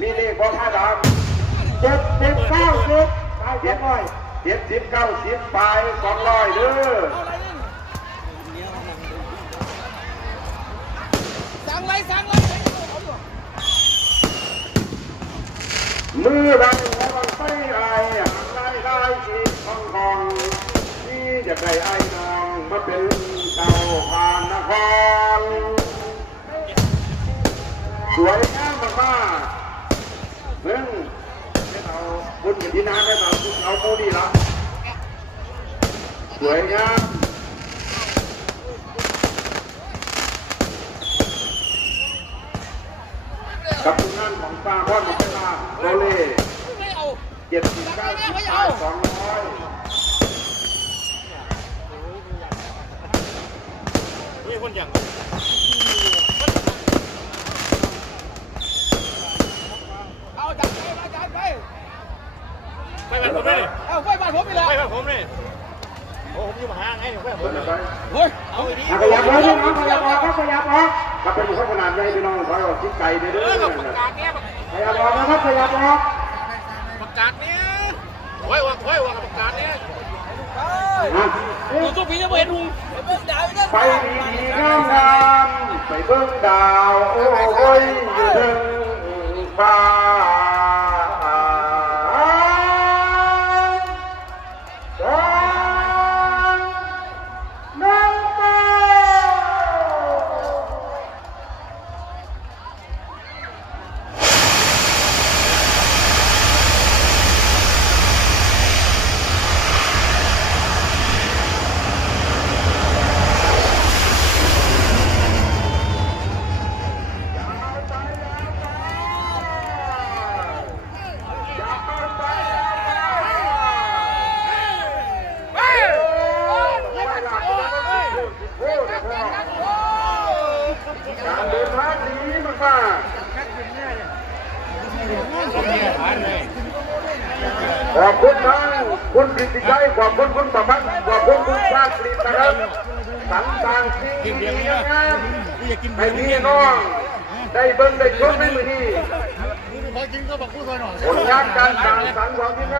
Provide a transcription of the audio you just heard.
มีเลขบอกผ้าดำ70 90ไป200 70 90ไป200เด้อสั่งเลยมือดังหัวไฟไอ้ได้ชีทองนี่จะได้ไอ้น้องมาเป็นเจ้าผ่านนครสวยงามมากๆเพิ่งเอาบุญกันที่น้ำได้เอาโมดีละสวยงามกับงานของป้าพ่อมาเป็นมาโรเล่79 200นี่คนอย่างเอาจัดไปไปบ้านผมเลยเอาไปบ้านผมไปเลยไปบ้านผมเลยโอ้ผมอยู่มาห้างไงไปบ้านผมเลยเฮ้ยเอาขยับเลยพี่น้องขยับออกครับขยับออกก็เป็นบุคคลขนาดใหญ่พี่น้องขอคิดไก่เด้อขยับออกนะครับขยับออกประกาศเนี้ยไว้ว่าประกาศเนี้ยดูตัวผีจะเห็นหุงไปดีๆงามๆไปเบิ่งดาวโอ้ยอยู่ถึงฟ้าการเดินทางดีมากขอบคุณทั้งคุณกิติชัยขอบคุณคุณประพัฒน์ขอบคุณคุณชาติกฤษนะครับต่างๆที่ดีงามให้พี่น้องได้เบิ่งได้ชมในมือนี้ผลงานการสร้างสรรค์ของที่